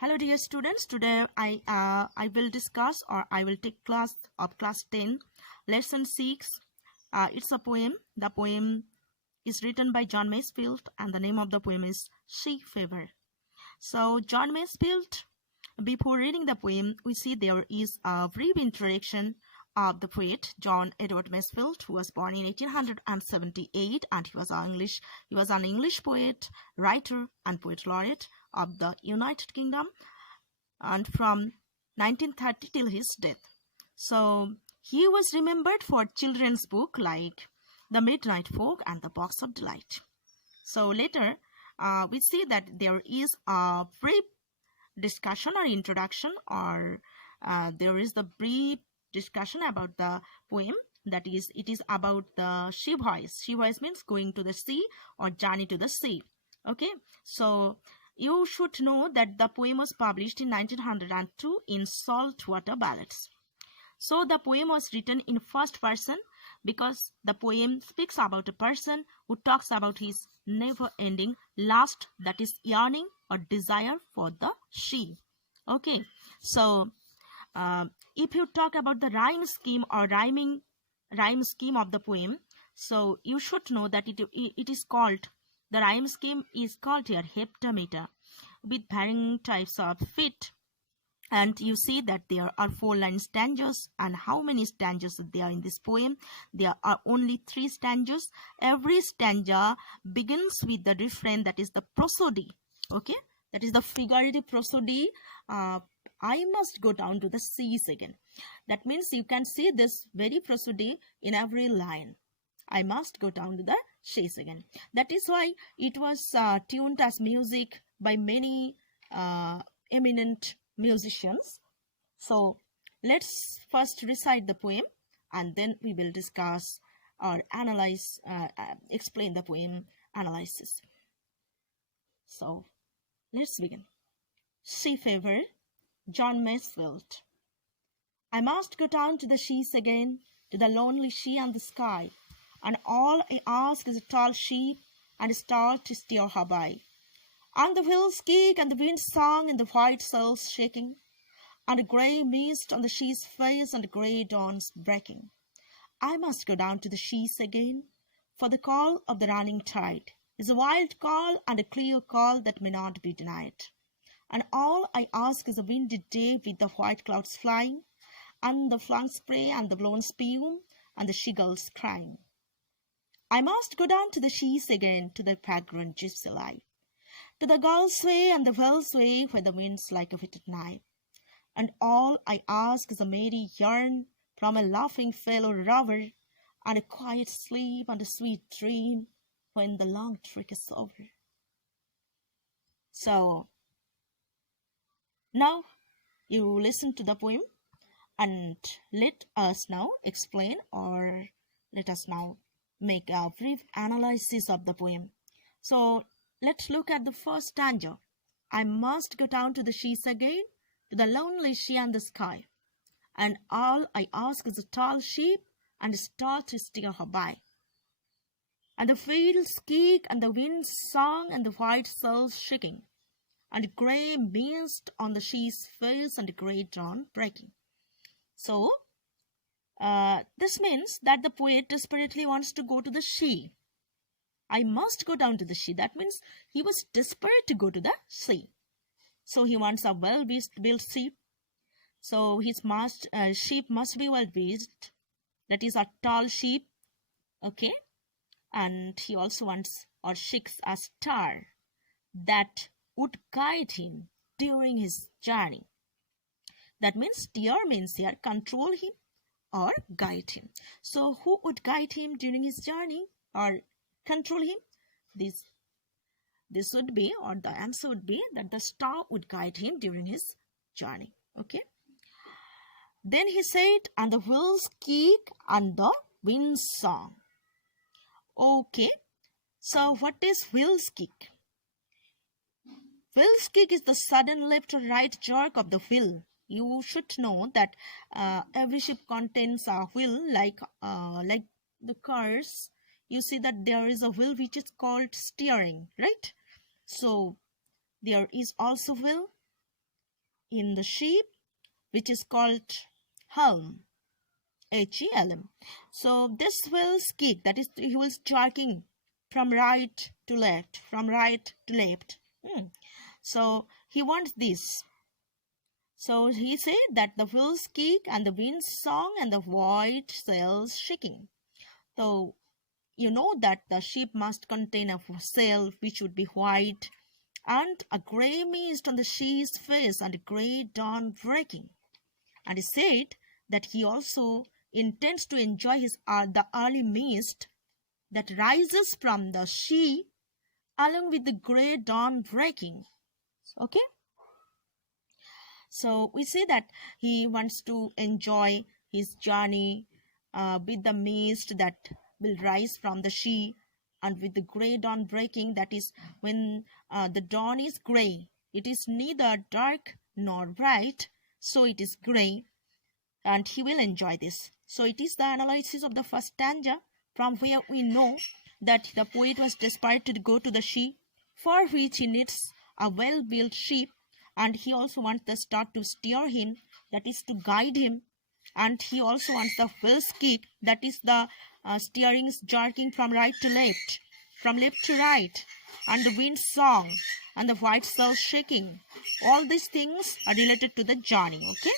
Hello dear students, today I will discuss or I will take class 10 lesson 6. It's a poem. The poem is written by John Masefield and the name of the poem is Sea Fever. So John Masefield, before reading the poem, we see there is a brief introduction of the poet John Edward Masefield, who was born in 1878, and he was an English poet, writer and poet laureate of the United Kingdom, and from 1930 till his death. So he was remembered for children's book like The Midnight Fog and The Box of Delight. So later we see that there is a brief discussion or introduction, or there is the brief discussion about the poem. That is, it is about the sea voice. Sea voice means going to the sea or journey to the sea. Okay, so you should know that the poem was published in 1902 in Saltwater Ballads. So the poem was written in first person because the poem speaks about a person who talks about his never-ending lust, that is yearning or desire for the sea. Okay, so if you talk about the rhyme scheme or rhyme scheme of the poem, so you should know that it is called, the rhyme scheme is called here heptameter, with varying types of feet. And you see that there are 4-line stanzas. And how many stanzas are there in this poem? There are only 3 stanzas. Every stanza begins with the refrain, that is the prosody. Okay, that is the figurative prosody. I must go down to the seas again. That means you can see this very prosody in every line. I must go down to the seas again. That is why it was tuned as music by many eminent musicians. So let's first recite the poem and then we will discuss or analyze, explain the poem analysis. So let's begin. Sea Fever, John Masefield. I must go down to the seas again, to the lonely sea and the sky, and all I ask is a tall ship and a star to steer her by. And the wheels kick and the wind song and the white sails shaking, and a grey mist on the sea's face and the grey dawn's breaking. I must go down to the seas again, for the call of the running tide is a wild call and a clear call that may not be denied. And all I ask is a windy day with the white clouds flying, and the flung spray and the blown spume and the seagulls crying. I must go down to the seas again, to the vagrant gypsy life, to the gull's way and the whale's way where the wind's like a whetted knife. And all I ask is a merry yarn from a laughing fellow rover, and a quiet sleep and a sweet dream when the long trek is over. So now you listen to the poem and let us now explain, or let us now make a brief analysis of the poem. So let's look at the first stanza. I must go down to the seas again, to the lonely sea and the sky, and all I ask is a tall ship and a star to steer her by. And the fields kick and the wind song and the white sails shaking, and grey mist on the sea's face and the grey dawn breaking. So this means that the poet desperately wants to go to the sea. I must go down to the sea. That means he was desperate to go to the sea. So he wants a well-built ship. So his ship must be well-built. That is a tall ship. Okay. And he also wants or seeks a star that would guide him during his journey. That means steer means here control him or guide him. So who would guide him during his journey or control him? This would be, or the answer would be, that the star would guide him during his journey. Okay. Then he said, and the wheels kick and the wind song. Okay. So what is wheels kick? Wheels kick is the sudden left or right jerk of the wheel. You should know that every ship contains a wheel, like the cars. You see that there is a wheel which is called steering, right? So there is also wheel in the sheep, which is called helm, Helm. So this will kick, that is, he was jerking from right to left, from right to left. So he wants this. So he said that the wheels kick and the wind song and the white sails shaking. So you know that the ship must contain a sail which would be white and a grey mist on the sea's face and a grey dawn breaking. And he said that he also intends to enjoy the early mist that rises from the sea along with the grey dawn breaking. Okay? So we say that he wants to enjoy his journey with the mist that will rise from the sea and with the grey dawn breaking, that is when the dawn is grey. It is neither dark nor bright, so it is grey, and he will enjoy this. So it is the analysis of the first stanza, from where we know that the poet was desperate to go to the sea, for which he needs a well-built ship, and he also wants the star to steer him, that is to guide him, and he also wants the wheels kick, that is the steering jerking from right to left, from left to right, and the wind song and the white sail shaking. All these things are related to the journey. Okay,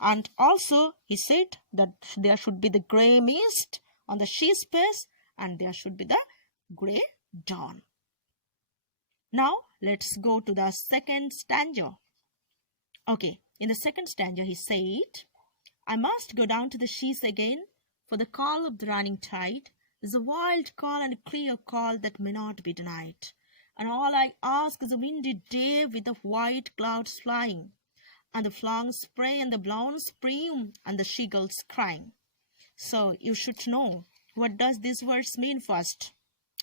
and also he said that there should be the grey mist on the sea's face and there should be the grey dawn. Now let's go to the second stanza. Okay, in the second stanza he said, I must go down to the seas again, for the call of the running tide is a wild call and a clear call that may not be denied. And all I ask is a windy day with the white clouds flying, and the flung spray and the blown spume and the seagulls crying. So you should know what does these words mean first.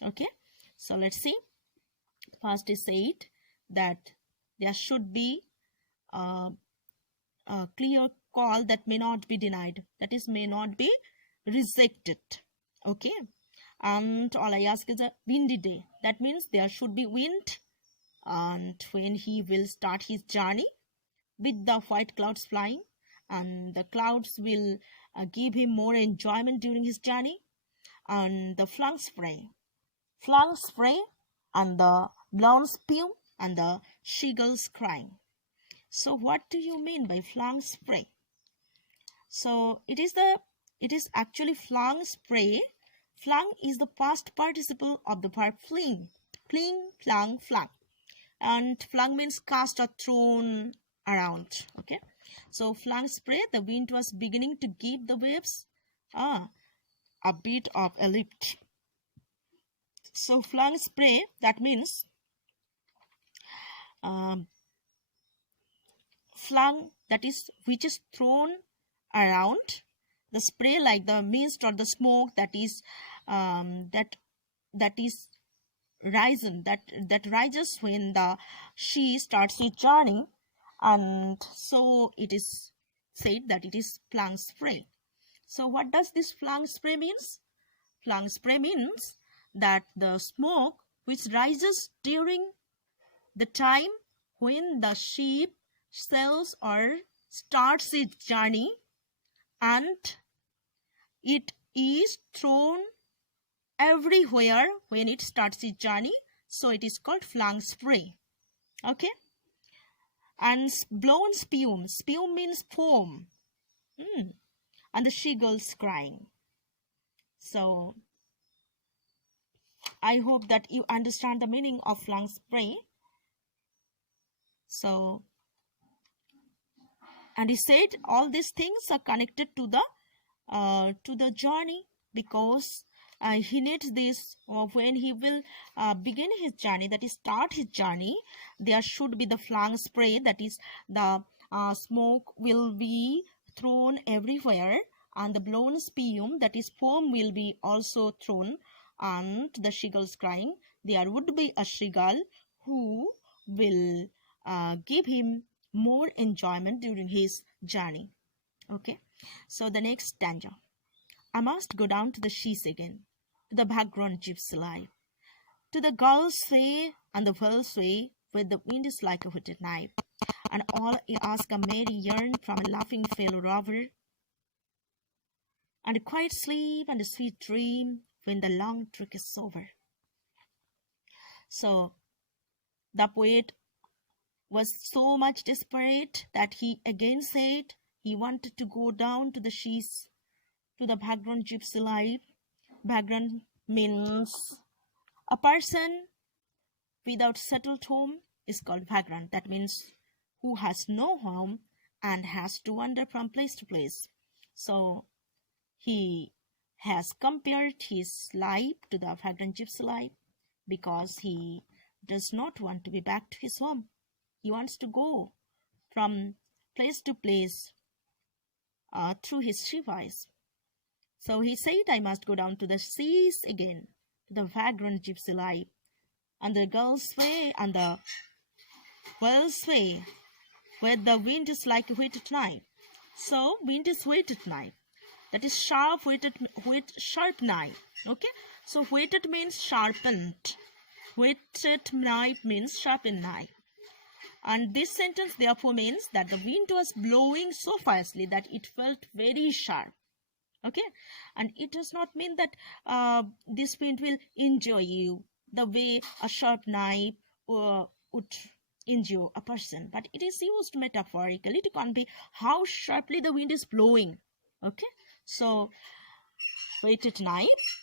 Okay, so let's see. First is said that there should be a clear call that may not be denied, that is may not be rejected. Okay, and all I ask is a windy day, that means there should be wind, and when he will start his journey with the white clouds flying, and the clouds will give him more enjoyment during his journey, and the flung spray and the blown spume and the seagulls crying. So what do you mean by flung spray? So it is actually flung spray. Flung is the past participle of the verb fling. Fling, flung, flung. And flung means cast or thrown around. Okay. So flung spray, the wind was beginning to give the waves a bit of a lift. So flung spray, that means flung, that is which is thrown around. The spray like the mist or the smoke that is risen, that rises when the she starts its journey, and so it is said that it is flung spray. So what does this flung spray means? Flung spray means that the smoke which rises during the time when the ship sails or starts its journey, and it is thrown everywhere when it starts its journey, so it is called flung spray. Okay, and blown spume means foam, and the seagulls crying. So I hope that you understand the meaning of flung spray. So, and he said all these things are connected to the journey, because he needs this when he will begin his journey, that is start his journey. There should be the flung spray, that is the smoke will be thrown everywhere, and the blown spume, that is foam, will be also thrown, and the seagulls crying. There would be a seagull who will give him more enjoyment during his journey. Okay, so the next stanza. I must go down to the seas again, to the background gypsy life, to the gull's sway and the whale's sway, where the wind is like a whetted knife, and all ask a merry yarn from a laughing fellow rover, and a quiet sleep and a sweet dream when the long trek is over. So the poet was so much desperate that he again said he wanted to go down to the seas, to the vagrant gypsy life. Vagrant means a person without settled home is called vagrant. That means who has no home and has to wander from place to place. So he has compared his life to the vagrant gypsy life because he does not want to be back to his home. He wants to go from place to place through his ship eyes. So he said, I must go down to the seas again, to the vagrant gypsy life, and the girl's way and the whale's way, where the wind is like a whetted knife. So wind is whetted knife. That is sharp sharp knife. Okay. So whetted means sharpened. Whetted knife means sharpened knife. And this sentence therefore means that the wind was blowing so fiercely that it felt very sharp. Okay. And it does not mean that this wind will injure you the way a sharp knife would injure a person. But it is used metaphorically to convey how sharply the wind is blowing. Okay. So whetted knife.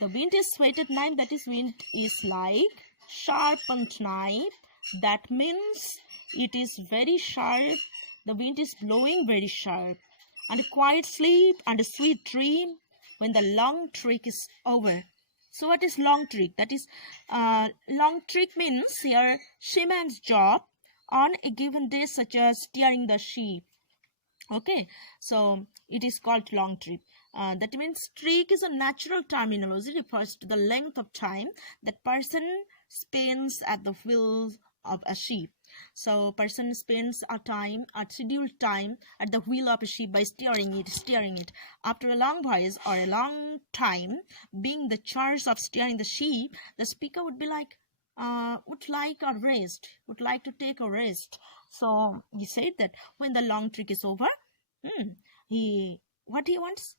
The wind is whetted knife. That is, wind is like sharpened knife. That means it is very sharp. The wind is blowing very sharp. And a quiet sleep and a sweet dream when the long trek is over. So what is long trek? That is, long trek means here seaman's job on a given day, such as steering the ship. Okay, so it is called long trip. That means trek is a natural terminology, refers to the length of time that person spends at the wheel of a ship. So person spends a scheduled time at the wheel of a ship by steering it. After a long voyage or a long time being the charge of steering the ship, the speaker would be like, would like to take a rest. So he said that when the long trek is over, he wants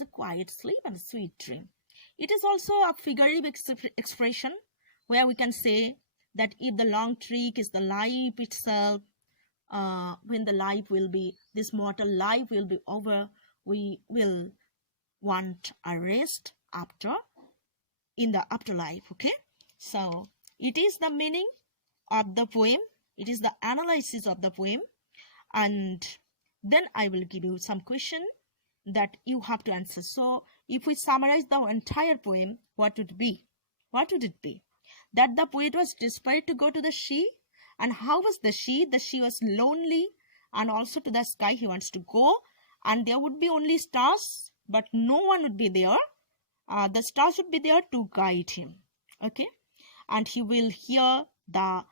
a quiet sleep and a sweet dream. It is also a figurative expression where we can say that if the long trek is the life itself, when this mortal life will be over, we will want a rest in the afterlife. Okay, so it is the meaning of the poem. It is the analysis of the poem, and then I will give you some question that you have to answer. So if we summarize the entire poem, what would it be? That the poet was desperate to go to the sea. And how was the sea? The sea was lonely, and also to the sky he wants to go, and there would be only stars, but no one would be there. The stars would be there to guide him. Okay, and he will hear the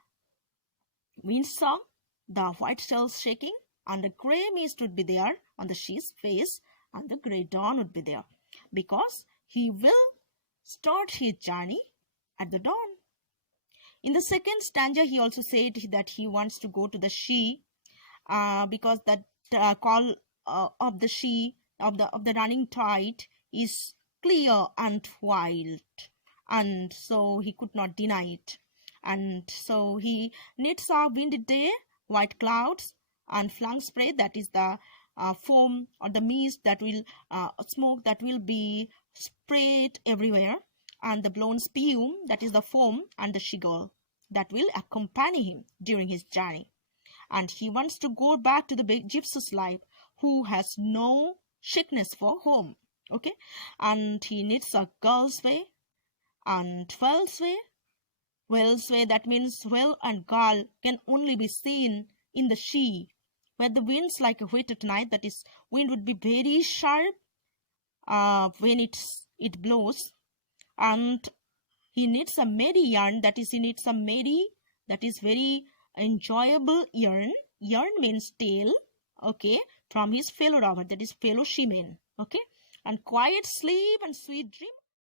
wind song, the white sails shaking, and the grey mist would be there on the sea's face, and the grey dawn would be there, because he will start his journey at the dawn. In the second stanza, he also said that he wants to go to the sea, because that call of the sea, of the running tide, is clear and wild, and so he could not deny it. And so he needs a windy day, white clouds, and flung spray, that is the foam or the mist that will smoke that will be sprayed everywhere, and the blown spume, that is the foam, and the seagull that will accompany him during his journey. And he wants to go back to the gypsy's life, who has no sickness for home. Okay, and he needs a girl's way and whale's way. Whale's way, that means whale and gull can only be seen in the sea, where the wind's like a whetted knife. That is, wind would be very sharp when it blows. And he needs a merry yarn, that is, that is very enjoyable yarn. Yarn means tale, okay, from his fellow rover, that is fellow seaman. Okay, and quiet sleep and sweet dream.